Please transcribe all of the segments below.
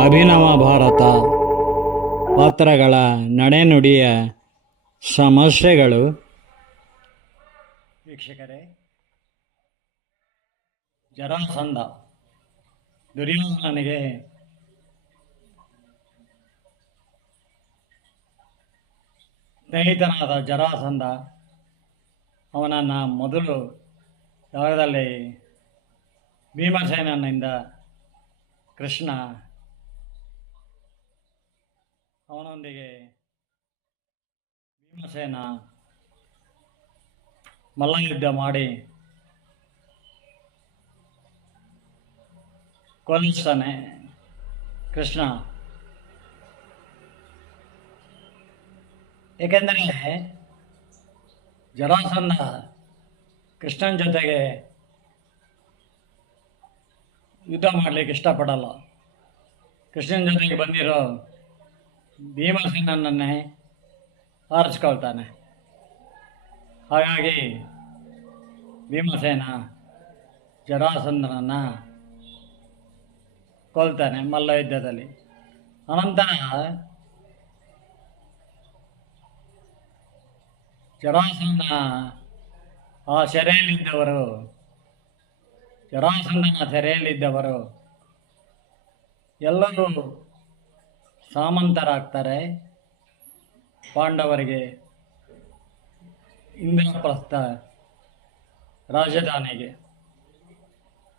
ಅಭಿನವ ಭಾರತ ಪಾತ್ರಗಳ ನಡೆನುಡಿಯ ಸಮಸ್ಯೆಗಳು. ವೀಕ್ಷಕರೇ, ಜರಾಸಂಧ ದುರ್ಯೋಧನನಿಗೆ ಸ್ನೇಹಿತನಾದ ಜರಾಸಂಧ ಅವನನ್ನು ಮೊದಲು ಜಾಗದಲ್ಲಿ ಭೀಮಸೇನನಿಂದ ಕೃಷ್ಣ ಅವನೊಂದಿಗೆ ಭೀಮಸೇನ ಮಲ್ಲಯುದ್ಧ ಮಾಡಿ ಕೊಲ್ಲಿಸ್ತಾನೆ ಕೃಷ್ಣ. ಏಕೆಂದರೆ ಜರಾಸಂಧ ಕೃಷ್ಣನ ಜೊತೆಗೆ ಯುದ್ಧ ಮಾಡಲಿಕ್ಕೆ ಇಷ್ಟಪಡಲ್ಲ. ಕೃಷ್ಣನ ಜೊತೆಗೆ ಬಂದಿರೋ ಭೀಮಸೇನನ್ನೇ ಆರಿಸ್ಕೊಳ್ತಾನೆ. ಹಾಗಾಗಿ ಭೀಮಸೇನ ಜರಾಸಂಧನನ್ನು ಕೊಲ್ತಾನೆ ಮಲ್ಲ ಯುದ್ಧದಲ್ಲಿ. ಅನಂತರ ಜರಾಸಂಧ ಜರಾಸಂಧನ ಸೆರೆಯಲ್ಲಿದ್ದವರು ಎಲ್ಲರೂ ಸಾಮಂತರಾಗ್ತಾರೆ. ಪಾಂಡವರಿಗೆ ಇಂದ್ರಪ್ರಸ್ಥ ರಾಜಧಾನಿಗೆ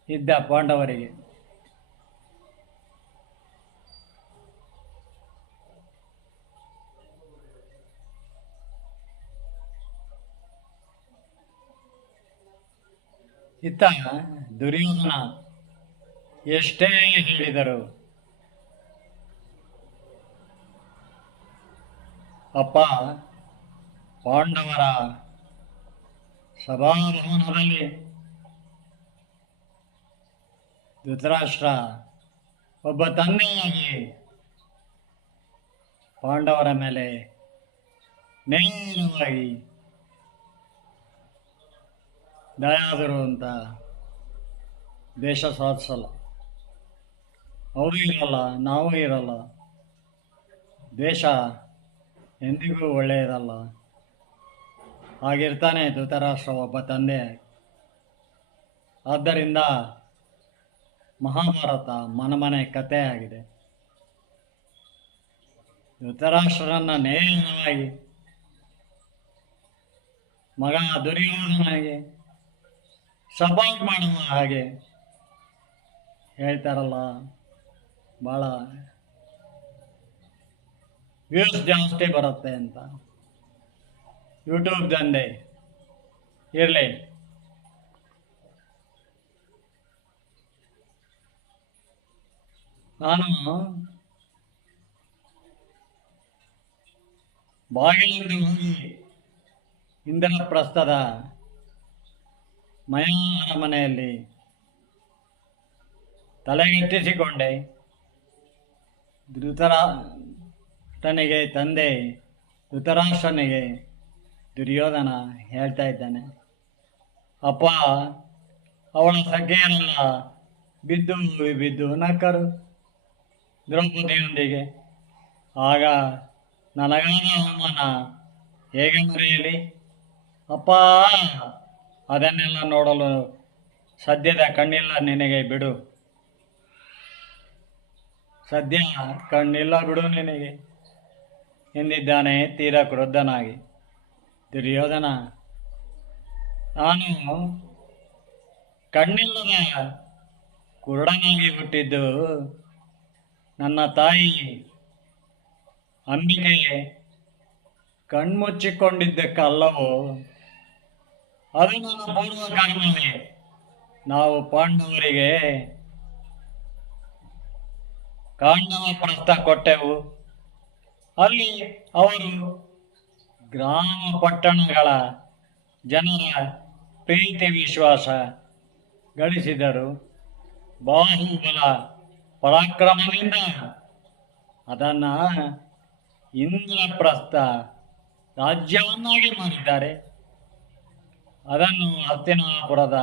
ಇದ್ದ ಪಾಂಡವರಿಗೆ ಇತ್ತ ದುರ್ಯೋಧನ ಎಷ್ಟೇ ಹೇಳಿದರು ಅಪ್ಪ ಪಾಂಡವರ ಸಭಾಭವನದಲ್ಲಿ ಧೃತರಾಷ್ಟ್ರ ಒಬ್ಬ ತಂದೆಯಾಗಿ ಪಾಂಡವರ ಮೇಲೆ ನೇರವಾಗಿ ದಯಾದರು ಅಂತ ದೇಶ ಸಾಧಿಸಲ್ಲ. ಅವರು ಇರಲ್ಲ, ನಾವು ಇರಲ್ಲ, ದೇಶ ಎಂದಿಗೂ ಒಳ್ಳೆಯದಲ್ಲ. ಹಾಗಿರ್ತಾನೆ ಧೃತರಾಷ್ಟ್ರ ಒಬ್ಬ ತಂದೆ. ಆದ್ದರಿಂದ ಮಹಾಭಾರತ ಮನಮನೆ ಕಥೆಯಾಗಿದೆ. ಧೃತರಾಷ್ಟ್ರರನ್ನು ನೇರವಾಗಿ ಮಗ ದುರ್ಯೋಧನನಿಗೆ ಸಪೋರ್ಟ್ ಮಾಡುವ ಹಾಗೆ ಹೇಳ್ತಾರಲ್ಲ, ಭಾಳ ವ್ಯೂಸ್ ಜಾಸ್ತಿ ಬರುತ್ತೆ ಅಂತ. ಯೂಟ್ಯೂಬ್ ದಂಧೆ ಇರಲಿ. ನಾನು ಬಾಗಿಲಿಂದ ಹೋಗಿ ಇಂದ್ರಪ್ರಸ್ಥದ ಮಯ ಅರಮನೆಯಲ್ಲಿ ತಲೆಗೆಟ್ಟಿಸಿಕೊಂಡೆ. ಧೃತರಾಷ್ಟ್ರನಿಗೆ ತಂದೆ ಧೃತರಾಷ್ಟ್ರನಿಗೆ ದುರ್ಯೋಧನ ಹೇಳ್ತಾ ಇದ್ದಾನೆ, ಅಪ್ಪ ಅವಳ ಸಖಿಯರೆಲ್ಲ ಬಿದ್ದು ಬಿದ್ದು ನಕ್ಕರು ದ್ರೌಪದಿಯೊಂದಿಗೆ. ಆಗ ನನಗಾದ ಅವಮಾನ ಹೇಗೆ ಮರೆಯಲಿ ಅಪ್ಪ? ಅದನ್ನೆಲ್ಲ ನೋಡಲು ಸದ್ಯದ ಕಣ್ಣಿಲ್ಲ ನಿನಗೆ, ಬಿಡು. ಸದ್ಯ ಕಣ್ಣಿಲ್ಲ ಬಿಡು ನಿನಗೆ ಎಂದಿದ್ದಾನೆ ತೀರ ಕ್ರುದ್ಧನಾಗಿ ದುರ್ಯೋಧನ. ನಾನು ಕಣ್ಣಿಲ್ಲದ ಕುರುಡನಾಗಿ ಹುಟ್ಟಿದ್ದು ನನ್ನ ತಾಯಿ ಅಂಬಿಕೆ ಕಣ್ಮುಚ್ಚಿಕೊಂಡಿದ್ದಕ್ಕಲ್ಲವೋ? ಅದು ನನ್ನ ಪೂರ್ವ ಕರ್ಮವೇ. ನಾವು ಪಾಂಡವರಿಗೆ ಕಾಂಡವ ಪ್ರಸ್ಥ ಕೊಟ್ಟೆವು. ಅಲ್ಲಿ ಅವರು ಗ್ರಾಮ ಪಟ್ಟಣಗಳ ಜನರ ಪ್ರೀತಿ ವಿಶ್ವಾಸ ಗಳಿಸಿದರು. ಬಾಹುಬಲ ಪರಾಕ್ರಮದಿಂದ ಅದನ್ನು ಇಂದ್ರಪ್ರಸ್ಥ ರಾಜ್ಯವನ್ನಾಗಿ ಮಾಡಿದ್ದಾರೆ. ಅದನ್ನು ಹಸ್ತಿನಾಪುರದ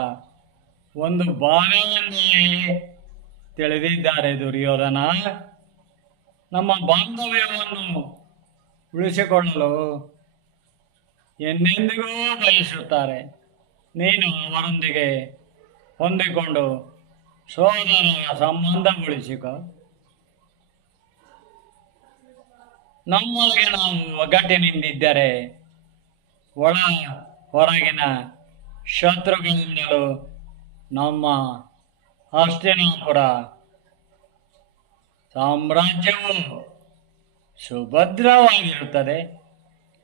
ಒಂದು ಭಾಗವನ್ನೇ ತಿಳಿದಿದ್ದಾರೆ ದುರ್ಯೋಧನ. ನಮ್ಮ ಬಾಂಧವ್ಯವನ್ನು ಉಳಿಸಿಕೊಳ್ಳಲು ಎಂದೆಂದಿಗೂ ಬಯಸುತ್ತಾರೆ. ನೀನು ಅವರೊಂದಿಗೆ ಹೊಂದಿಕೊಂಡು ಸೋದರರ ಸಂಬಂಧ ಉಳಿಸಿಕೊ. ನಮ್ಮೊಳಗೆ ನಾವು ಒಗ್ಗಟ್ಟಿನಿಂದಿದ್ದರೆ ಒಳ ಹೊರಗಿನ ಶತ್ರುಗಳಿಂದಲೂ ನಮ್ಮ ಹಸ್ತಿನಾಪುರ ಸಾಮ್ರಾಜ್ಯವು ಸುಭದ್ರವಾಗಿರುತ್ತದೆ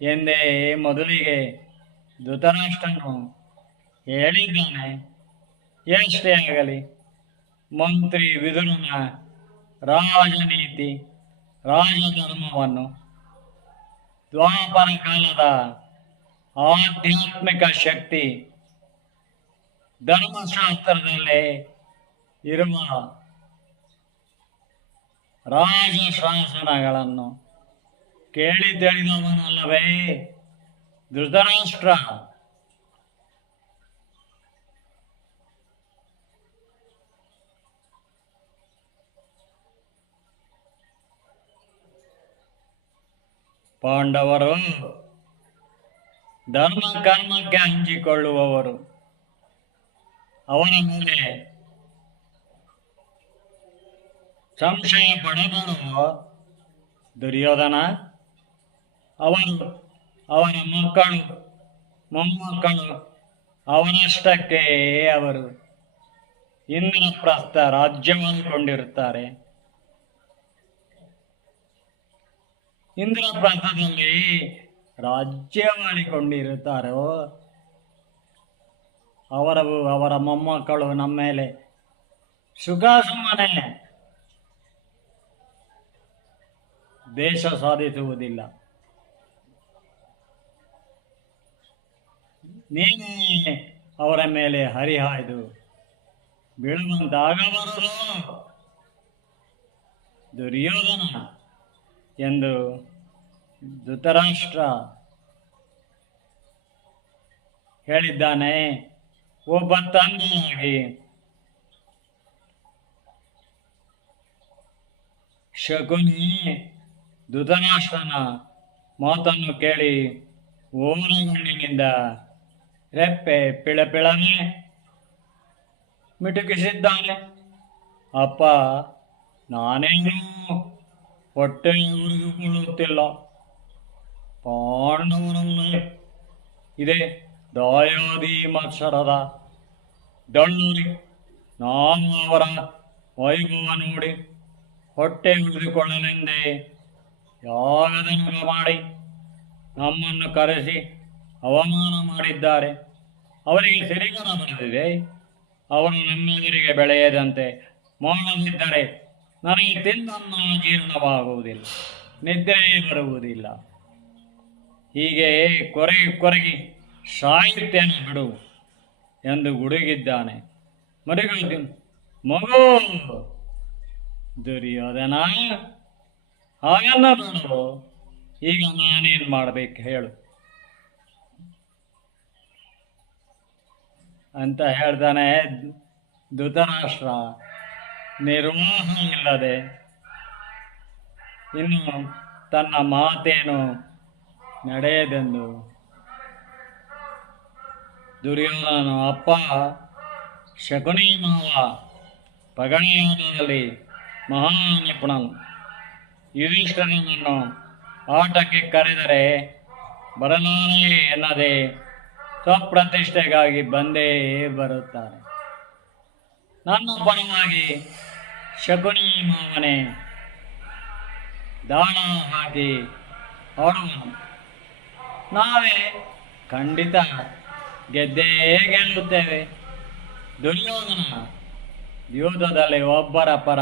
ಎಂದೇ ಮೊದಲಿಗೆ ಧೃತರಾಷ್ಟ್ರನು ಹೇಳಿದ್ದಾನೆ. ಎಷ್ಟೇ ಆಗಲಿ ಮಂತ್ರಿ ವಿದುರನ ರಾಜನೀತಿ ರಾಜಧರ್ಮವನ್ನು ದ್ವಾಪರ ಕಾಲದ ಆಧ್ಯಾತ್ಮಿಕ ಶಕ್ತಿ ಧರ್ಮಶಾಸ್ತ್ರದಲ್ಲೇ ಇರುವ ರಾಜಶಾಸನಗಳನ್ನು ಕೇಳಿ ತಿಳಿದವನಲ್ಲವೇ ಧೃತರಾಷ್ಟ್ರ. ಪಾಂಡವರು ಧರ್ಮ ಕರ್ಮಕ್ಕೆ ಹಂಚಿಕೊಳ್ಳುವವರು. ಅವರ ಮೇಲೆ ಸಂಶಯ ಪಡಬೇಡುವ ದುರ್ಯೋಧನ. ಅವರು ಅವರ ಮಕ್ಕಳು ಮೊಮ್ಮಕ್ಕಳು ಅವರಷ್ಟಕ್ಕೆ ಅವರು ಇಂದ್ರಪ್ರಸ್ಥ ರಾಜ್ಯವಾಳಿಕೊಂಡಿರುತ್ತಾರೆ. ಇಂದ್ರಪ್ರಸ್ಥದಲ್ಲಿ ರಾಜ್ಯವಾಳಿಕೊಂಡಿರುತ್ತಾರೋ ಅವರ ಮೊಮ್ಮಕ್ಕಳು ನಮ್ಮ ಮೇಲೆ ಸುಖ ಸುಮ್ಮನೆ ದೇಶ ಸಾಧಿಸುವುದಿಲ್ಲ. ನೀನೇ ಅವರ ಮೇಲೆ ಹರಿಹಾಯ್ದು ಬೀಳುವಂತಾಗಬಾರದು ದುರ್ಯೋಧನ ಎಂದು ಧೃತರಾಷ್ಟ್ರ ಹೇಳಿದ್ದಾನೆ. ಒಬ್ಬ ತಂದೆಯಾಗಿ ಶಕುನಿ ಧೃತರಾಷ್ಟ್ರನ ಮಾತನ್ನು ಕೇಳಿ ಓರಗಣ್ಣಿನಿಂದ ರೆಪ್ಪೆ ಪಿಳಪಿಳನೆ ಮಿಟುಕಿಸಿದ್ದಾನೆ. ಅಪ್ಪ, ನಾನೇನೂ ಹೊಟ್ಟೆ ಉರಿದುಕೊಳ್ಳುತ್ತಿಲ್ಲ. ಪಾಂಡವರಲ್ಲೇ ಇದೆ ದಾಯಾದಿ ಮತ್ಸರದ ದಳ್ಳೂರಿ. ನಾನು ಅವರ ವೈಭವ ನೋಡಿ ಹೊಟ್ಟೆ ಉಳಿದುಕೊಳ್ಳಲೆಂದೇ ಯಾಗದನಗ ಮಾಡಿ ನಮ್ಮನ್ನು ಕರೆಸಿ ಅವಮಾನ ಮಾಡಿದ್ದಾರೆ. ಅವರಿಗೆ ಸಿರಿಗರ ಬರೆದಿದೆ. ಅವರು ನಮ್ಮೆದುರಿಗೆ ಬೆಳೆಯದಂತೆ ಮಾಡದಿದ್ದರೆ ನನಗೆ ತಿಂದನ್ನ ಜೀರ್ಣವಾಗುವುದಿಲ್ಲ, ನಿದ್ರೆ ಬರುವುದಿಲ್ಲ. ಹೀಗೆ ಕೊರಗಿ ಸಾಯುತ್ತೇನೆ ಬಿಡು ಎಂದು ಗುಡುಗಿದ್ದಾನೆ. ಮಗು ದುರ್ಯೋಧನ, ಹಾಗನ್ನ ಬೇಡ. ಈಗ ನಾನೇನು ಮಾಡಬೇಕು ಹೇಳು ಅಂತ ಹೇಳ್ತಾನೆ ಧೃತರಾಷ್ಟ್ರ ನಿರ್ವಾಹ ಇಲ್ಲದೆ. ಇನ್ನು ತನ್ನ ಮಾತೇನು ನಡೆಯದೆಂದು ದುರ್ಯೋಧನನು ಅಪ್ಪ ಶಕುನಿ ಮಾವ ಪಗಡೆಯಾಟದಲ್ಲಿ ಮಹಾ ನಿಪುಣನು. ಯುಧಿಷ್ಠಿರನನ್ನು ಆಟಕ್ಕೆ ಕರೆದರೆ ಬರಲಾರೆ ಎನ್ನದೆ ಸ್ವಪ್ರತಿಷ್ಠೆಗಾಗಿ ಬಂದೇ ಬರುತ್ತಾರೆ. ನನ್ನ ಪರವಾಗಿ ಶಕುನಿ ಮಾವನೇ ದಾಳ ಹಾಕಿ ಆಡುವನು. ನಾವೇ ಖಂಡಿತ ಗೆದ್ದೇ ಗೆಲ್ಲುತ್ತೇವೆ. ದುರ್ಯೋಧನ ಯುದ್ಧದಲ್ಲಿ ಒಬ್ಬರ ಪರ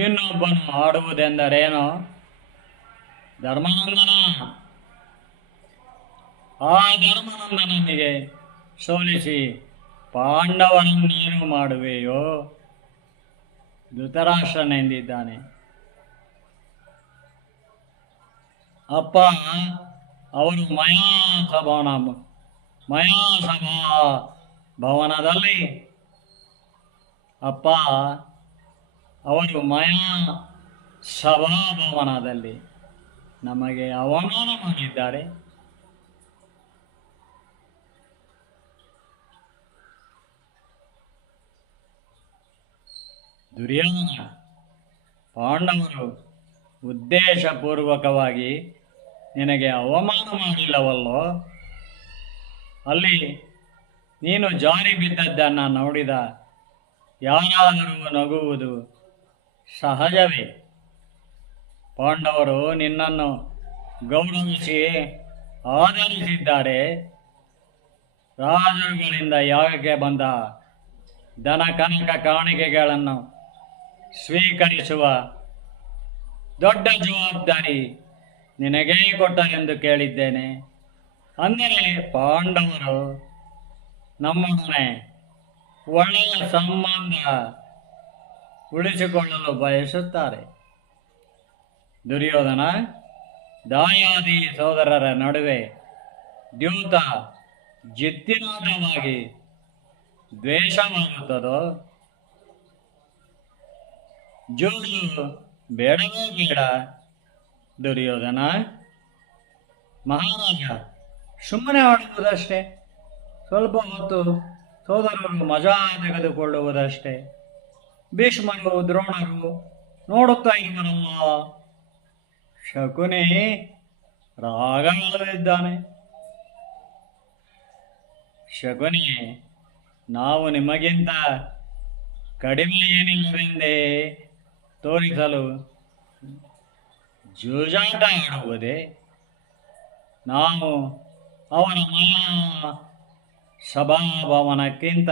ಇನ್ನೊಬ್ಬನು ಆಡುವುದೆಂದರೇನೋ ಧರ್ಮನಂದನ. ಆ ಧರ್ಮನಂದನನಿಗೆ ಸೋಲಿಸಿ ಪಾಂಡವರನ್ನೇನು ಮಾಡುವೆಯೋ ಧೃತರಾಷ್ಟ್ರನೆಂದಿದ್ದಾನೆ. ಅಪ್ಪ, ಅವರು ಮಯಾಸಭಾ ಭವನದಲ್ಲಿ ಅಪ್ಪ, ಅವರು ಮಾಯಾ ಸಭಾಭವನದಲ್ಲಿ ನಮಗೆ ಅವಮಾನ ಮಾಡಿದ್ದಾರೆ. ದುರ್ಯೋಧನ, ಪಾಂಡವರು ಉದ್ದೇಶಪೂರ್ವಕವಾಗಿ ನಿನಗೆ ಅವಮಾನ ಮಾಡಿಲ್ಲವಲ್ಲೋ? ಅಲ್ಲಿ ನೀನು ಜಾರಿ ಬಿದ್ದದ್ದನ್ನು ನೋಡಿದ ಯಾರಾದರೂ ನಗುವುದು ಸಹಜವೇ. ಪಾಂಡವರು ನಿನ್ನನ್ನು ಗೌರವಿಸಿ ಆದರಿಸಿದ್ದಾರೆ. ರಾಜರುಗಳಿಂದ ಯಾಗಕ್ಕೆ ಬಂದ ಧನ ಕನಕ ಕಾಣಿಕೆಗಳನ್ನು ಸ್ವೀಕರಿಸುವ ದೊಡ್ಡ ಜವಾಬ್ದಾರಿ ನಿನಗೇ ಕೊಟ್ಟರೆಂದು ಕೇಳಿದ್ದೇನೆ. ಅಂದರೆ ಪಾಂಡವರು ನಮ್ಮೊಡನೆ ಒಳ್ಳೆಯ ಸಂಬಂಧ ಉಳಿಸಿಕೊಳ್ಳಲು ಬಯಸುತ್ತಾರೆ. ದುರ್ಯೋಧನ, ದಾಯಾದಿ ಸೋದರರ ನಡುವೆ ದ್ಯೂತ ಜಿತ್ತಿನಾಟವಾಗಿ ದ್ವೇಷವಾಗುತ್ತದೋ? ಜೂಜು ಬೇಡವೇ ಬೇಡ ದುರ್ಯೋಧನ. ಮಹಾರಾಜ ಸುಮ್ಮನೆ ಆಡುವುದಷ್ಟೇ, ಸ್ವಲ್ಪ ಹೊತ್ತು ಸೋದರರು ಮಜಾ ತೆಗೆದುಕೊಳ್ಳುವುದಷ್ಟೇ. ಭೀಷ್ಮರು ದ್ರೋಣರು ನೋಡುತ್ತಾ ಇರುವರಲ್ಲ. ಶಕುನಿ ರಾಗವಿದ್ದಾನೆ. ಶಕುನಿ, ನಾವು ನಿಮಗಿಂತ ಕಡಿಮೆ ಏನಿಲ್ಲವೆಂದೇ ತೋರಿಸಲು ಜೂಜಾಟ ಆಡುವುದೇ? ನಾವು ಅವರ ಮಾಯಾ ಸಭಾಭವನಕ್ಕಿಂತ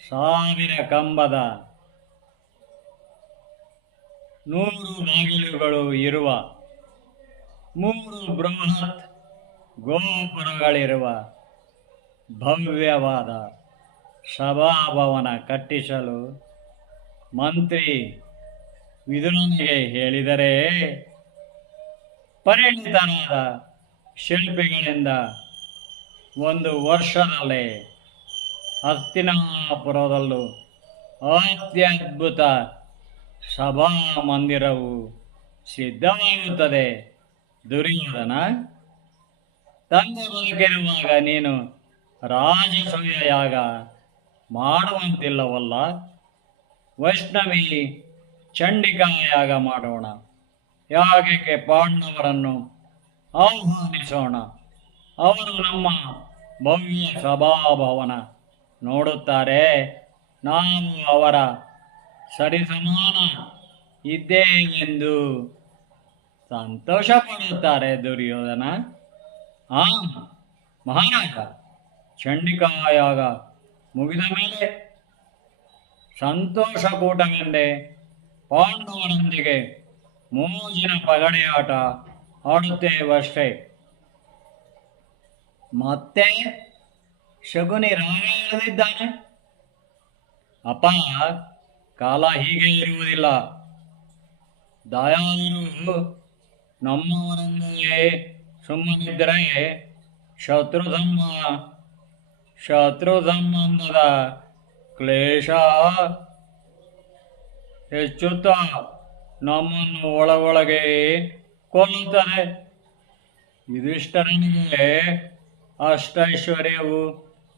1000 ಕಂಬದ 100 ಬಾಗಿಲುಗಳು ಇರುವ 3 ಬೃಹತ್ ಗೋಪುರಗಳಿರುವ ಭವ್ಯವಾದ ಸಭಾಭವನ ಕಟ್ಟಿಸಲು ಮಂತ್ರಿ ವಿದುರನಿಗೆ ಹೇಳಿದರೆ, ಪರಿಣಿತರಾದ ಶಿಲ್ಪಿಗಳಿಂದ 1 ವರ್ಷದಲ್ಲೇ ಹಸ್ತಿನಾಪುರದಲ್ಲೂ ಅತ್ಯದ್ಭುತ ಸಭಾಮಂದಿರವು ಸಿದ್ಧವಾಗುತ್ತದೆ. ದುರ್ಯೋಧನ, ತಂದೆ ಬದುಕಿರುವಾಗ ನೀನು ರಾಜಸೂಯ ಯಾಗ ಮಾಡುವಂತಿಲ್ಲವಲ್ಲ? ವೈಷ್ಣವಿ ಚಂಡಿಕಾ ಯಾಗ ಮಾಡೋಣ. ಯಾಗಕ್ಕೆ ಪಾಂಡವರನ್ನು ಆಹ್ವಾನಿಸೋಣ. ಅವರು ನಮ್ಮ ಭವ್ಯ ಸಭಾಭವನ ನೋಡುತ್ತಾರೆ. ನಾವು ಅವರ ಸರಿಸಮಾನ ಇದ್ದೇವೆಂದು ಸಂತೋಷ ಪಡುತ್ತಾರೆ. ದುರ್ಯೋಧನ, ಮಹಾರಾಜ, ಚಂಡಿಕಾಯಾಗ ಮುಗಿದ ಮೇಲೆ ಸಂತೋಷ ಕೂಟವೆಂದೇ ಪಾಂಡವರೊಂದಿಗೆ ಮೋಜಿನ ಪಗಡೆಯಾಟ ಆಡುತ್ತೇವಷ್ಟೇ. ಮತ್ತೆ ಶಕುನಿ ರಾಗ ಎಳೆದಿದ್ದಾನೆ. ಅಪ್ಪ, ಕಾಲ ಹೀಗೆ ಇರುವುದಿಲ್ಲ. ದಯಾದಿರು ನಮ್ಮವರೊಂದಿಗೆ ಸುಮ್ಮನಿದ್ದರೆ ಶತ್ರು ಸಂಬಂಧದ ಕ್ಲೇಶ ಹೆಚ್ಚುತ್ತಾ ನಮ್ಮನ್ನು ಒಳಗೊಳಗೆ ಕೊಲ್ಲುತ್ತದೆ. ಯುಧಿಷ್ಠಿರನಿಗೆ ಅಷ್ಟೈಶ್ವರ್ಯವು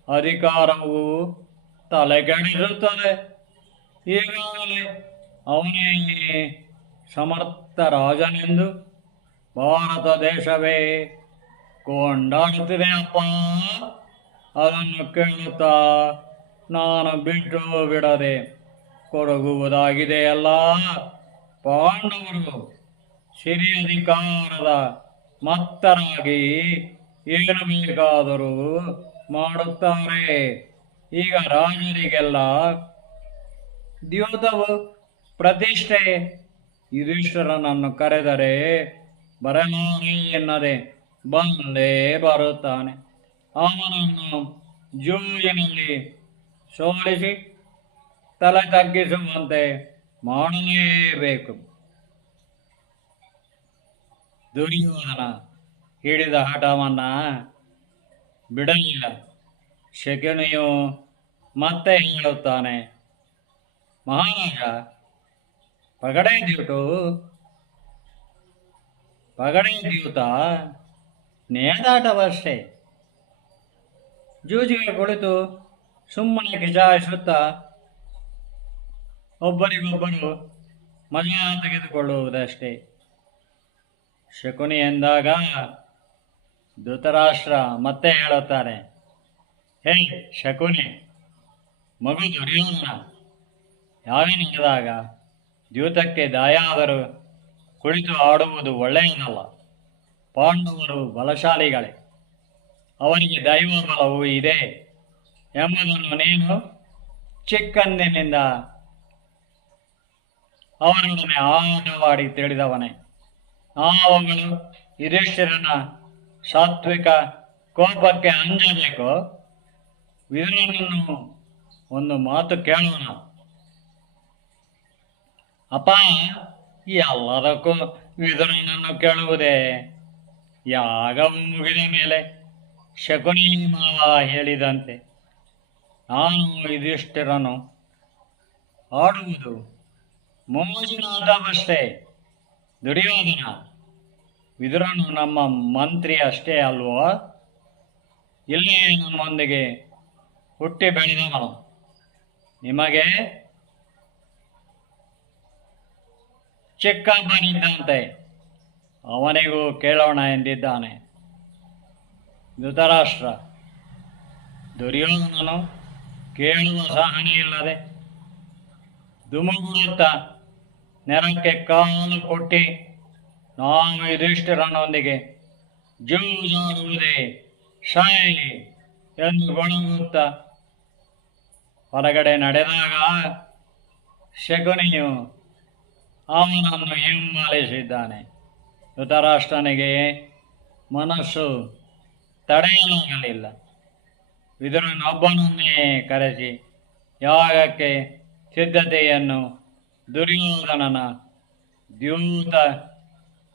ಅಧಿಕಾರವು ತಲೆಕೆಡಿಸುತ್ತದೆ. ಈಗಾಗಲೇ ಅವನೇ ಸಮರ್ಥ ರಾಜನೆಂದು ಭಾರತ ದೇಶವೇ ಕೊಂಡಾಡುತ್ತಿದೆ. ಅಪ್ಪ, ಅದನ್ನು ಕೇಳುತ್ತಾ ನಾನು ಬಿಟ್ಟು ಬಿಡದೆ ಕೊರಗುವುದಾಗಿದೆಯಲ್ಲ. ಪಾಂಡವರು ಸಿರಿ ಅಧಿಕಾರದ ಮತ್ತರಾಗಿ ಏನು ಬೇಕಾದರೂ ಮಾಡುತ್ತಾರೆ. ಈಗ ರಾಜರಿಗೆಲ್ಲ ದ್ಯೋತವು ಪ್ರತಿಷ್ಠೆ. ಯುಧಿಷ್ಠಿರನನ್ನು ಕರೆದರೆ ಬರಲಾರೆ ಎನ್ನದೆ ಬಂದೇ ಬರುತ್ತಾನೆ. ಅವನನ್ನು ಜೂಜಿನಲ್ಲಿ ಸೋಲಿಸಿ ತಲೆ ತಗ್ಗಿಸುವಂತೆ ಮಾಡಲೇಬೇಕು. ದುರ್ಯೋಧನ ಹಿಡಿದ ಹಠವನ್ನು ಬಿಡಲಿಲ್ಲ. ಶಕುನಿಯು ಮತ್ತೆ ಹೇಳುತ್ತಾನೆ, ಮಹಾರಾಜ, ಪಗಡೆ ದ್ಯೂಟು ಪಗಡೆ ದ್ಯೂತ ನೇದಾಟವಷ್ಟೇ. ಜೂಜಿಗೆ ಕುಳಿತು ಸುಮ್ಮನೆ ಕಿಚಾಯಿಸುತ್ತಾ ಒಬ್ಬರಿಗೊಬ್ಬರು ಮಜಾ ತೆಗೆದುಕೊಳ್ಳುವುದಷ್ಟೇ. ಶಕುನಿ ಎಂದಾಗ ಧೃತರಾಷ್ಟ್ರ ಮತ್ತೆ ಹೇಳುತ್ತಾನೆ, ಹೇ ಶಕುನಿ, ಮಗು ದುರ್ಯೋಧನ ಯಾವೇ ನಡೆದಾಗ ದ್ಯೂತಕ್ಕೆ ದಾಯಾದರೂ ಕುಳಿತು ಆಡುವುದು ಒಳ್ಳೆಯದಲ್ಲ. ಪಾಂಡವರು ಬಲಶಾಲಿಗಳೇ, ಅವರಿಗೆ ದೈವ ಬಲವೂ ಇದೆ ಎಂಬುದನ್ನು ನೀನು ಚಿಕ್ಕಂದಿನಿಂದ ಅವರೊಡನೆ ಆಟವಾಡಿ ತಿಳಿದವನೇ. ನಾವುಗಳು ಯುಧಿಷ್ಠಿರನ ಸಾತ್ವಿಕ ಕೋಪಕ್ಕೆ ಅಂಜಬೇಕು. ವಿದುರನನ್ನು ಒಂದು ಮಾತು ಕೇಳೋಣ. ಅಪ್ಪ, ಎಲ್ಲದಕ್ಕೂ ವಿದುರನನ್ನು ಕೇಳುವುದೇ? ಯಾಗವು ಮುಗಿದ ಮೇಲೆ ಶಕುನಿ ಮಾವ ಹೇಳಿದಂತೆ ನಾನು ಯುಧಿಷ್ಠಿರನು ಆಡುವುದು ಮೋಜಿನಾದವಷ್ಟೇ. ದುರ್ಯೋಧನ, ವಿದುರನು ನಮ್ಮ ಮಂತ್ರಿ ಅಷ್ಟೇ ಅಲ್ವೋ? ಇಲ್ಲೇ ನಮ್ಮೊಂದಿಗೆ ಹುಟ್ಟಿ ಬೆಳೆದವನು. ನಿಮಗೆ ಚಿಕ್ಕಪ್ಪನಿದ್ದಂತೆ ಅವನಿಗೂ ಕೇಳೋಣ ಎಂದಿದ್ದಾನೆ. ಧೃತರಾಷ್ಟ್ರ, ದುರ್ಯೋಧನನು ಕೇಳುವ ಸಹನೆ ಇಲ್ಲದೆ ದುಮುಗುಡುತ್ತಾ ನೆರಕ್ಕೆ ಕಾಲು ಕೊಟ್ಟಿ ನಾವು ಯುಧಿಷ್ಠಿರನೊಂದಿಗೆ ಜೂಜಾಡುವುದೇ ಶಾಯಿ ಎಂದು ಗೊಣಗುತ್ತಾ ಹೊರಗಡೆ ನಡೆದಾಗ ಶಕುನಿಯು ಅವನನ್ನು ಹಿಂಬಾಲಿಸಿದ್ದಾನೆ. ಧೃತರಾಷ್ಟ್ರನಿಗೆ ಮನಸ್ಸು ತಡೆಯಲಾಗಲಿಲ್ಲ. ವಿದುರನೊಬ್ಬನನ್ನೇ ಕರೆಸಿ ಯಾಗಕ್ಕೆ ಸಿದ್ಧತೆಯನ್ನು, ದುರ್ಯೋಧನನ ದ್ಯೂತ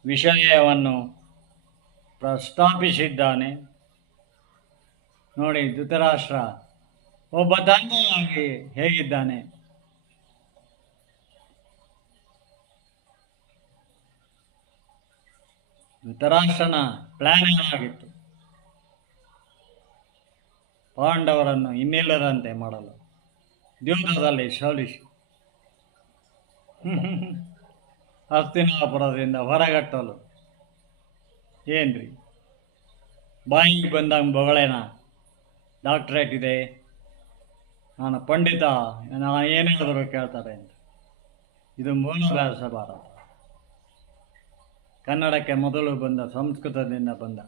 ವಿಷಯವನ್ನು ಪ್ರಸ್ತಾಪಿಸಿದ್ದಾನೆ. ನೋಡಿ, ಧೃತರಾಷ್ಟ್ರ ಒಬ್ಬ ತಂದೆಯಾಗಿ ಹೇಗಿದ್ದಾನೆ. ಧೃತರಾಷ್ಟ್ರನ ಪ್ಲಾನ್ ಏನಾಗಿತ್ತು? ಪಾಂಡವರನ್ನು ಇನ್ನಿಲ್ಲದಂತೆ ಮಾಡಲು, ದ್ಯೂತದಲ್ಲಿ ಸೋಲಿಸಿ ಹಸ್ತಿನಾಪುರದಿಂದ ಹೊರಗಟ್ಟಲು. ಏನ್ರಿ, ಬಾಯಿಗೆ ಬಂದಂಗೆ ಬೊಗಳೇನ? ಡಾಕ್ಟ್ರೇಟ್ ಇದೆ, ನಾನು ಪಂಡಿತ, ನಾನು ಏನು ಹೇಳಿದ್ರು ಕೇಳ್ತಾರೆ ಅಂತ. ಇದು ಮೂಲಭಾಷ ಭಾರತ. ಕನ್ನಡಕ್ಕೆ ಮೊದಲು ಬಂದ ಸಂಸ್ಕೃತದಿಂದ ಬಂದ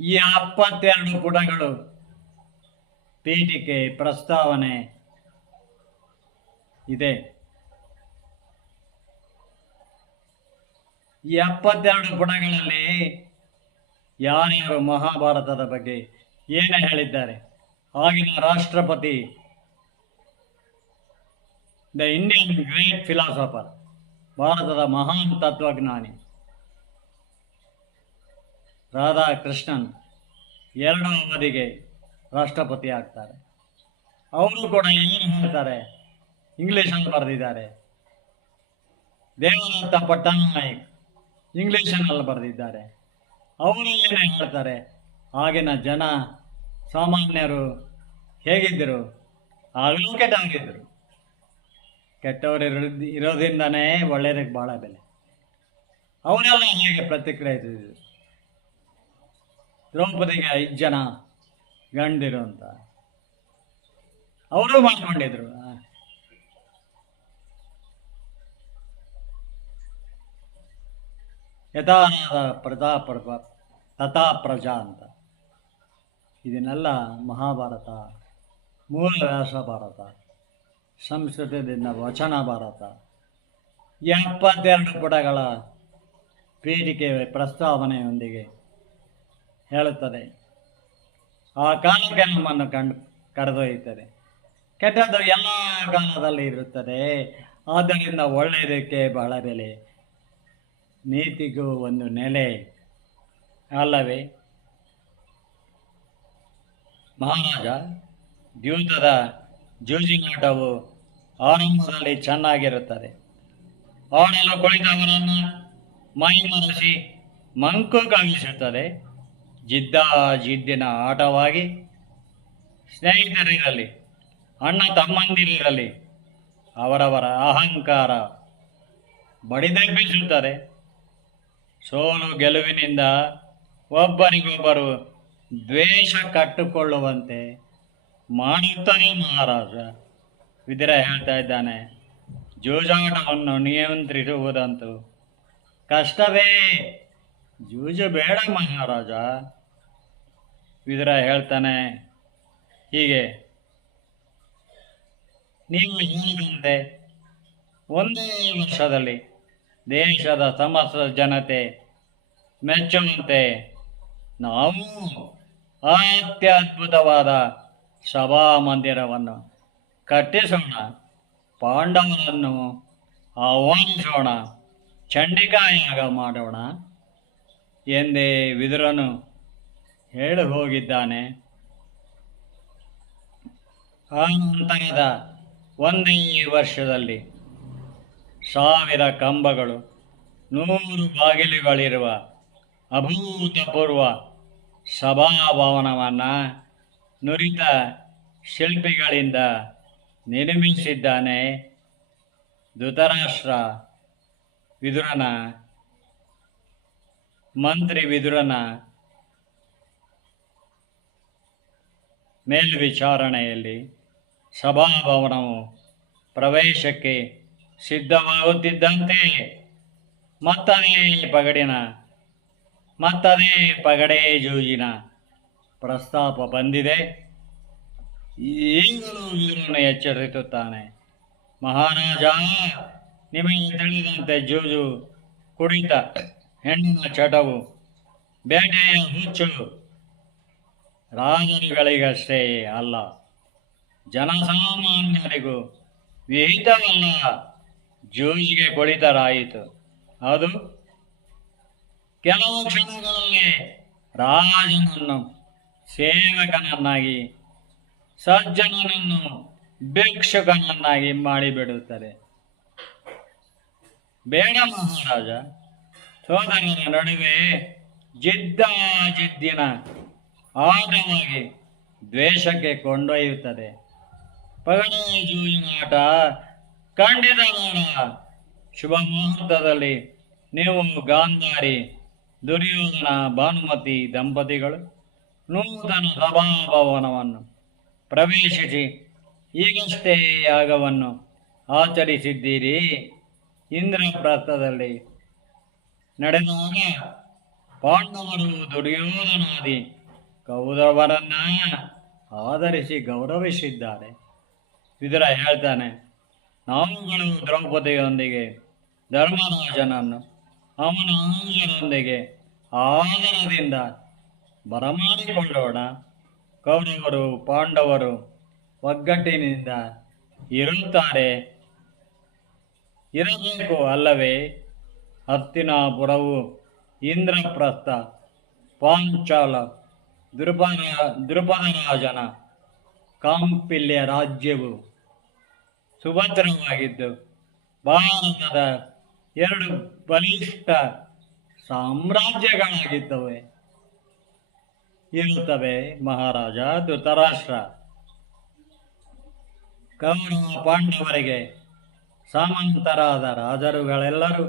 ಈ 72 ಪುಟಗಳು ಪೀಠಿಕೆ ಪ್ರಸ್ತಾವನೆ ಇದೆ. ಈ 72 ಪುಟಗಳಲ್ಲಿ ಯಾರ್ಯಾರು ಮಹಾಭಾರತದ ಬಗ್ಗೆ ಏನೇ ಹೇಳಿದ್ದಾರೆ? ಆಗಿನ ರಾಷ್ಟ್ರಪತಿ, ದ ಇಂಡಿಯನ್ ಗ್ರೇಟ್ ಫಿಲಾಸಫರ್, ಭಾರತದ ಮಹಾನ್ ತತ್ವಜ್ಞಾನಿ ರಾಧಾಕೃಷ್ಣನ್ 2 ಅವಧಿಗೆ ರಾಷ್ಟ್ರಪತಿ ಆಗ್ತಾರೆ. ಅವರು ಕೂಡ ಏನು ಹೇಳ್ತಾರೆ? ಇಂಗ್ಲೀಷಲ್ಲಿ ಬರೆದಿದ್ದಾರೆ. ದೇವದತ್ತ ಪಟ್ಟನಾಯಕ್ ಇಂಗ್ಲೀಷನಲ್ಲಿ ಬರೆದಿದ್ದಾರೆ. ಅವರು ಏನೇ ಹೇಳ್ತಾರೆ? ಆಗಿನ ಜನ ಸಾಮಾನ್ಯರು ಹೇಗಿದ್ದರು? ಆಗಲೂ ಕೆಟ್ಟವರಿದ್ದರು. ಕೆಟ್ಟವರು ಇರೋದ್ರಿಂದನೇ ಒಳ್ಳೆಯದಕ್ಕೆ ಭಾಳ ಬೆಲೆ. ಅವರೆಲ್ಲ ಹೇಗೆ ಪ್ರತಿಕ್ರಿಯಿಸಿದ್ರು? ದ್ರೌಪದಿಗೆ 5 ಜನ ಗಂಡಿರು ಅಂತ ಅವರು ಮಾಡ್ಕೊಂಡಿದ್ರು. ಯಥಾನಾದ ತಥಾ ಪ್ರಜಾ ಅಂತ. ಇದನ್ನೆಲ್ಲ ಮಹಾಭಾರತ, ಮೂಲ ವ್ಯಾಸ ಭಾರತ, ಸಂಸ್ಕೃತದಿಂದ ವಚನ ಭಾರತ 72 ಪುಟಗಳ ಪೀಠಿಕೆ ಪ್ರಸ್ತಾವನೆಯೊಂದಿಗೆ ಹೇಳುತ್ತದೆ. ಆ ಕಾಲಕ್ಕೆ ನಮ್ಮನ್ನು ಕರೆದೊಯ್ಯುತ್ತದೆ. ಕೆಟ್ಟದ್ದು ಎಲ್ಲ ಕಾಲದಲ್ಲಿ ಇರುತ್ತದೆ. ಆದ್ದರಿಂದ ಒಳ್ಳೆಯದಕ್ಕೆ ಬಹಳ ಬೆಲೆ, ನೀತಿಗೂ ಒಂದು ನೆಲೆ ಅಲ್ಲವೇ? ಮಹಾರಾಜ, ದ್ಯೂತದ ಜೂಜಿನಾಟವು ಆರಂಭದಲ್ಲಿ ಚೆನ್ನಾಗಿರುತ್ತದೆ. ಆಡಲು ಕುಳಿತವರನ್ನು ಮೈಮರೆಸಿ ಮಂಕು ಕವಿಸುತ್ತದೆ. ಜಿದ್ದಿನ ಆಟವಾಗಿ ಸ್ನೇಹಿತರಿರಲಿ, ಅಣ್ಣ ತಮ್ಮಂದಿರಿರಲಿ, ಅವರವರ ಅಹಂಕಾರ ಬಡಿದೆಬ್ಬಿಸುತ್ತದೆ. ಸೋಲು ಗೆಲುವಿನಿಂದ ಒಬ್ಬರಿಗೊಬ್ಬರು ದ್ವೇಷ ಕಟ್ಟಿಕೊಳ್ಳುವಂತೆ ಮಾಡುತ್ತದೆ ಮಹಾರಾಜ. ವಿದುರ ಹೇಳ್ತಾ ಇದ್ದಾನೆ, ಜೂಜಾಟವನ್ನು ನಿಯಂತ್ರಿಸುವುದಂತೂ ಕಷ್ಟವೇ, ಜೂಜು ಬೇಡ ಮಹಾರಾಜ. ವಿದುರ ಹೇಳ್ತಾನೆ ಹೀಗೆ, ನೀವು ಹೇಳಿದಂತೆ ಒಂದೇ ವರ್ಷದಲ್ಲಿ ದೇಶದ ಸಮಸ್ತ ಜನತೆ ಮೆಚ್ಚುವಂತೆ ನಾವು ಅತ್ಯದ್ಭುತವಾದ ಸಭಾಮಂದಿರವನ್ನು ಕಟ್ಟಿಸೋಣ, ಪಾಂಡವರನ್ನು ಆಹ್ವಾನಿಸೋಣ, ಚಂಡಿಕಾಯಾಗ ಮಾಡೋಣ ಎಂದೇ ವಿದುರನು ಹೇಳಿ ಹೋಗಿದ್ದಾನೆ. ಆನಂತರದ ಒಂದೇ ವರ್ಷದಲ್ಲಿ 1000 ಕಂಬಗಳು, 100 ಬಾಗಿಲುಗಳಿರುವ ಅಭೂತಪೂರ್ವ ಸಭಾಭವನವನ್ನು ನುರಿತ ಶಿಲ್ಪಿಗಳಿಂದ ನಿರ್ಮಿಸಿದ್ದಾನೆ ಧೃತರಾಷ್ಟ್ರ. ವಿದುರನ ಮಂತ್ರಿ ವಿದುರನ ಮೇಲ್ವಿಚಾರಣೆಯಲ್ಲಿ ಸಭಾಭವನವು ಪ್ರವೇಶಕ್ಕೆ ಸಿದ್ಧವಾಗುತ್ತಿದ್ದಂತೆ ಮತ್ತದೇ ಪಗಡೆ ಜೂಜಿನ ಪ್ರಸ್ತಾಪ ಬಂದಿದೆ. ಈಗಲೂ ವಿದುರನು ಎಚ್ಚರಿಸುತ್ತಾನೆ, ಮಹಾರಾಜ, ನಿಮಗೆ ತಿಳಿದಂತೆ ಜೂಜು, ಕುಡಿತ, ಹೆಣ್ಣಿನ ಚಟವು, ಬೇಟೆಯ ಹುಚ್ಚು ರಾಜರುಗಳಿಗಷ್ಟೇ ಅಲ್ಲ, ಜನಸಾಮಾನ್ಯರಿಗೂ ವಿಹಿತವಲ್ಲ. ಜೂಜಿಗೆ ಕುಳಿತರಾಯಿತು, ಅದು ಕೆಲವು ಕ್ಷಣಗಳಲ್ಲಿ ರಾಜನನ್ನು ಸೇವಕನನ್ನಾಗಿ, ಸಜ್ಜನನನ್ನು ಭಿಕ್ಷುಕನನ್ನಾಗಿ ಮಾಡಿಬಿಡುತ್ತದೆ. ಬೇಡ ಮಹಾರಾಜ, ಸೋದರರ ನಡುವೆ ಜಿದ್ದಿನ ಆಟವಾಗಿ ದ್ವೇಷಕ್ಕೆ ಕೊಂಡೊಯ್ಯುತ್ತದೆ. ಪಗಡೆ ಜೂಜಿನ ಆಟ ಖಂಡಿತ ಬೇಡ. ಶುಭ ಮುಹೂರ್ತದಲ್ಲಿ ನೀವು ಗಾಂಧಾರಿ, ದುರ್ಯೋಧನ, ಭಾನುಮತಿ ದಂಪತಿಗಳು ನೂತನ ಸಭಾಭವನವನ್ನು ಪ್ರವೇಶಿಸಿ ಈಗಷ್ಟೇ ಯಾಗವನ್ನು ಆಚರಿಸಿದ್ದೀರಿ. ಇಂದ್ರಪ್ರಸ್ಥದಲ್ಲಿ ನಡೆದಾಗ ಪಾಂಡವರು ದುರ್ಯೋಧನಾದಿ ಕೌರವರನ್ನ ಆಧರಿಸಿ ಗೌರವಿಸಿದ್ದಾರೆ. ವಿದುರ ಹೇಳ್ತಾನೆ, ನಾವುಗಳು ದ್ರೌಪದಿಯೊಂದಿಗೆ ಧರ್ಮರಾಜನನ್ನು ಅವನ ಅನುಜರೊಂದಿಗೆ ಆದರದಿಂದ ಬರಮಾಡಿಕೊಳ್ಳೋಣ. ಕೌರವರು ಪಾಂಡವರು ಒಗ್ಗಟ್ಟಿನಿಂದ ಇರಬೇಕು ಅಲ್ಲವೇ? ಹಸ್ತಿನಾಪುರವು, ಇಂದ್ರಪ್ರಸ್ಥ, ಪಾಂಚಾಲ, ದೃಪದರಾಜನ ಕಾಂಪಿಲ್ಯ ರಾಜ್ಯವು ಸುಭದ್ರವಾಗಿದ್ದು ಭಾರತದ 2 ಬಲಿಷ್ಠ ಇರುತ್ತವೆ ಮಹಾರಾಜ ಧೃತರಾಷ್ಟ್ರ. ಕೌರವ ಪಾಂಡವರಿಗೆ ಸಾಮಂತರಾದ ರಾಜರುಗಳೆಲ್ಲರೂ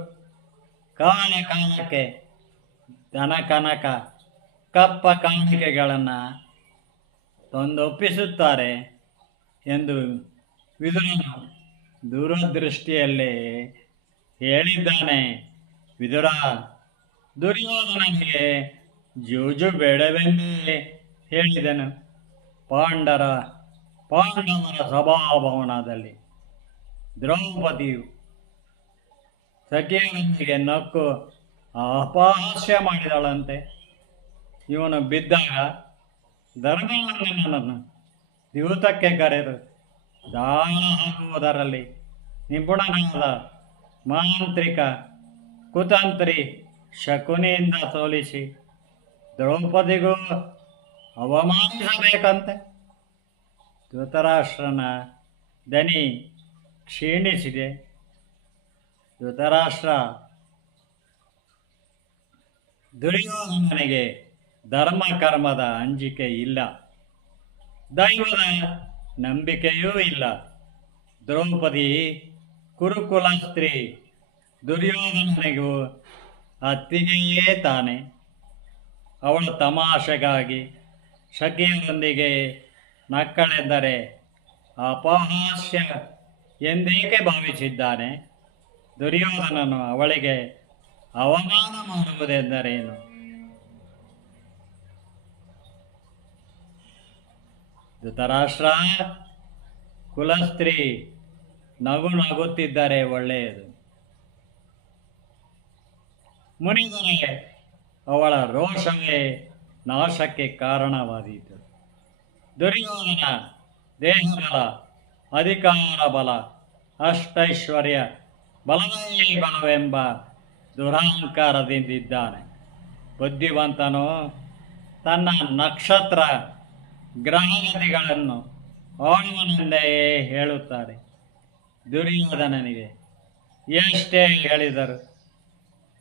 ಕಾಲಕ್ಕೆ ಧನಕನಕ ಕಪ್ಪ ಕಾಣಿಕೆಗಳನ್ನು ತಂದೊಪ್ಪಿಸುತ್ತಾರೆ ಎಂದು ವಿದುರನು ದೂರದೃಷ್ಟಿಯಲ್ಲೇ ಹೇಳಿದ್ದಾನೆ. ವಿದುರ ದುರ್ಯೋಧನನಿಗೆ ಜೂಜು ಬೇಡವೆಂದೇ ಹೇಳಿದನು. ಪಾಂಡವರ ಸಭಾಭವನದಲ್ಲಿ ದ್ರೌಪದಿಯು ಸಖಿಯರೊಂದಿಗೆ ನಕ್ಕು ಅಪಹಾಸ್ಯ ಮಾಡಿದಳಂತೆ. ಇವನು ಬಿದ್ದಾಗ ಧರ್ಮನಂದನನ್ನು ದಿವಸಕ್ಕೆ ಕರೆದು ದಾಳ ಹಾಕುವುದರಲ್ಲಿ ನಿಪುಣನಾದ ಮಾಂತ್ರಿಕ ಕುತಂತ್ರಿ ಶಕುನಿಯಿಂದ ಸೋಲಿಸಿ ದ್ರೌಪದಿಗೂ ಅವಮಾನಿಸಬೇಕಂತೆ. ಧೃತರಾಷ್ಟ್ರನ ದನಿ ಕ್ಷೀಣಿಸಿದೆ. ಧೃತರಾಷ್ಟ್ರ ದುರ್ಯೋಧನನಿಗೆ ಧರ್ಮ ಕರ್ಮದ ಅಂಜಿಕೆ ಇಲ್ಲ, ದೈವದ ನಂಬಿಕೆಯೂ ಇಲ್ಲ. ದ್ರೌಪದಿ ಕುರುಕುಲ ಸ್ತ್ರೀ, ದುರ್ಯೋಧನನಿಗೂ ಅತ್ತಿಗೆಯೇ ತಾನೆ. ಅವಳು ತಮಾಷೆಗಾಗಿ ಸಖಿಯರೊಂದಿಗೆ ನಕ್ಕಳೆಂದರೆ ಅಪಹಾಸ್ಯ ಎಂದೇಕೆ ಭಾವಿಸಿದ್ದಾನೆ? ದುರ್ಯೋಧನನು ಅವಳಿಗೆ ಅವಮಾನ ಮಾಡುವುದೆಂದರೇನು? ಧೃತರಾಷ್ಟ್ರ, ಕುಲಸ್ತ್ರೀ ನಗುತ್ತಿದ್ದರೆ ಒಳ್ಳೆಯದು. ಮುನಿದರೆ ಅವಳ ರೋಷವೇ ನಾಶಕ್ಕೆ ಕಾರಣವಾದೀತು. ದುರ್ಯೋಧನ ದೇಹಬಲ, ಅಧಿಕಾರ ಬಲ, ಅಷ್ಟೈಶ್ವರ್ಯ ಬಲವೇ ಬಲವೆಂಬ ದುರಹಂಕಾರದಿಂದಿದ್ದಾನೆ. ಬುದ್ಧಿವಂತನು ತನ್ನ ನಕ್ಷತ್ರ ಗ್ರಹಗತಿಗಳನ್ನು ಆಳುವನೆಂದೇ ಹೇಳುತ್ತಾರೆ. ದುರ್ಯೋಧನನಿಗೆ ಎಷ್ಟೇ ಹೇಳಿದರು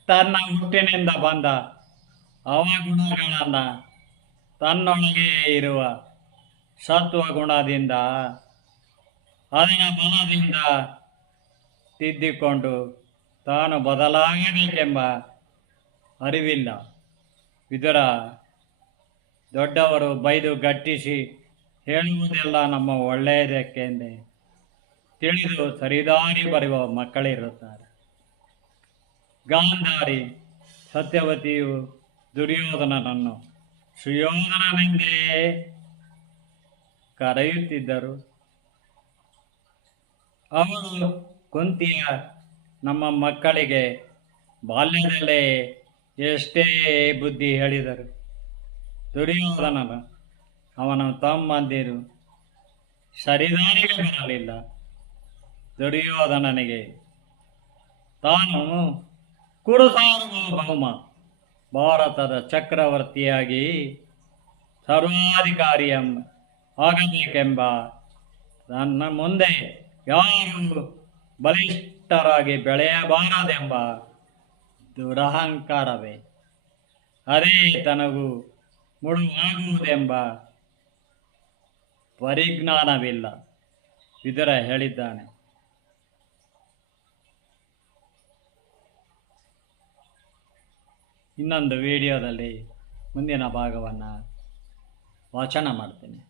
ತನ್ನ ಹುಟ್ಟಿನಿಂದ ಬಂದ ಅವಗುಣಗಳನ್ನು ತನ್ನೊಳಗೆ ಇರುವ ಸತ್ವಗುಣದಿಂದ ಅದರ ಬಲದಿಂದ ತಿದ್ದಿಕೊಂಡು ತಾನು ಬದಲಾಗಬೇಕೆಂಬ ಅರಿವಿಲ್ಲ. ವಿದುರ, ದೊಡ್ಡವರು ಬೈದು ಗಟ್ಟಿಸಿ ಹೇಳುವುದೆಲ್ಲ ನಮ್ಮ ಒಳ್ಳೆಯದಕ್ಕೆಂದೇ ತಿಳಿದು ಸರಿದಾರಿ ಬರುವ ಮಕ್ಕಳಿರುತ್ತಾರೆ. ಗಾಂಧಾರಿ ಸತ್ಯವತಿಯು ದುರ್ಯೋಧನನನ್ನು ಸುಯೋಧನನೆಂದೇ ಕರೆಯುತ್ತಿದ್ದರು. ಅವಳು ಕುಂತಿಯ ನಮ್ಮ ಮಕ್ಕಳಿಗೆ ಬಾಲ್ಯದಲ್ಲೇ ಎಷ್ಟೇ ಬುದ್ಧಿ ಹೇಳಿದರು. ದುರ್ಯೋಧನನು ಅವನ ತಮ್ಮಂದಿರು ಸರಿದಾರಿಗೆ ಬರಲಿಲ್ಲ. ದುರ್ಯೋಧನನಿಗೆ ತಾನು ಕುರುಸಾರ್ವಭೌಮ ಭಾರತದ ಚಕ್ರವರ್ತಿಯಾಗಿ ಸರ್ವಾಧಿಕಾರಿ ಆಗಬೇಕೆಂಬ ನನ್ನ ಮುಂದೆ ಯಾರು ಬಲಿಷ್ಠರಾಗಿ ಬೆಳೆಯಬಾರದೆಂಬ ದುರಹಂಕಾರವೇ. ಅದೇ ತನಗೂ ಮುಳುವಾಗುವುದೆಂಬ ಪರಿಜ್ಞಾನವಿಲ್ಲ. ವಿದುರ ಹೇಳಿದ್ದಾನೆ. ಇನ್ನೊಂದು ವಿಡಿಯೋದಲ್ಲಿ ಮುಂದಿನ ಭಾಗವನ್ನು ವಾಚನ ಮಾಡ್ತೀನಿ.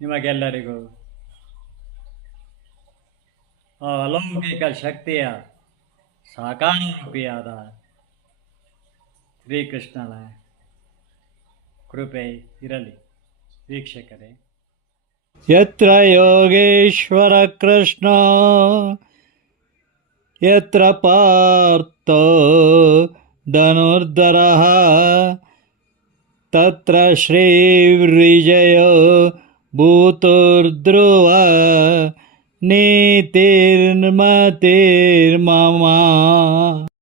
ನಿಮಗೆಲ್ಲರಿಗೂ ಆ ಅಲೌಕಿಕ ಶಕ್ತಿಯ ಸಾಕಾರ ರೂಪಿಯಾದ ಶ್ರೀಕೃಷ್ಣನ ಕೃಪೆ ಇರಲಿ. ವೀಕ್ಷಕರೇ, ಯತ್ರ ಯೋಗೇಶ್ವರ ಕೃಷ್ಣ ಯತ್ರ ಪಾರ್ಥ ಧನುರ್ಧರಃ ತತ್ರ ಶ್ರೀವಿಜಯೋ ಭೂತುರ್ಧ್ರುವ ನೀತಿರ್ಮತಿರ್ಮಮ.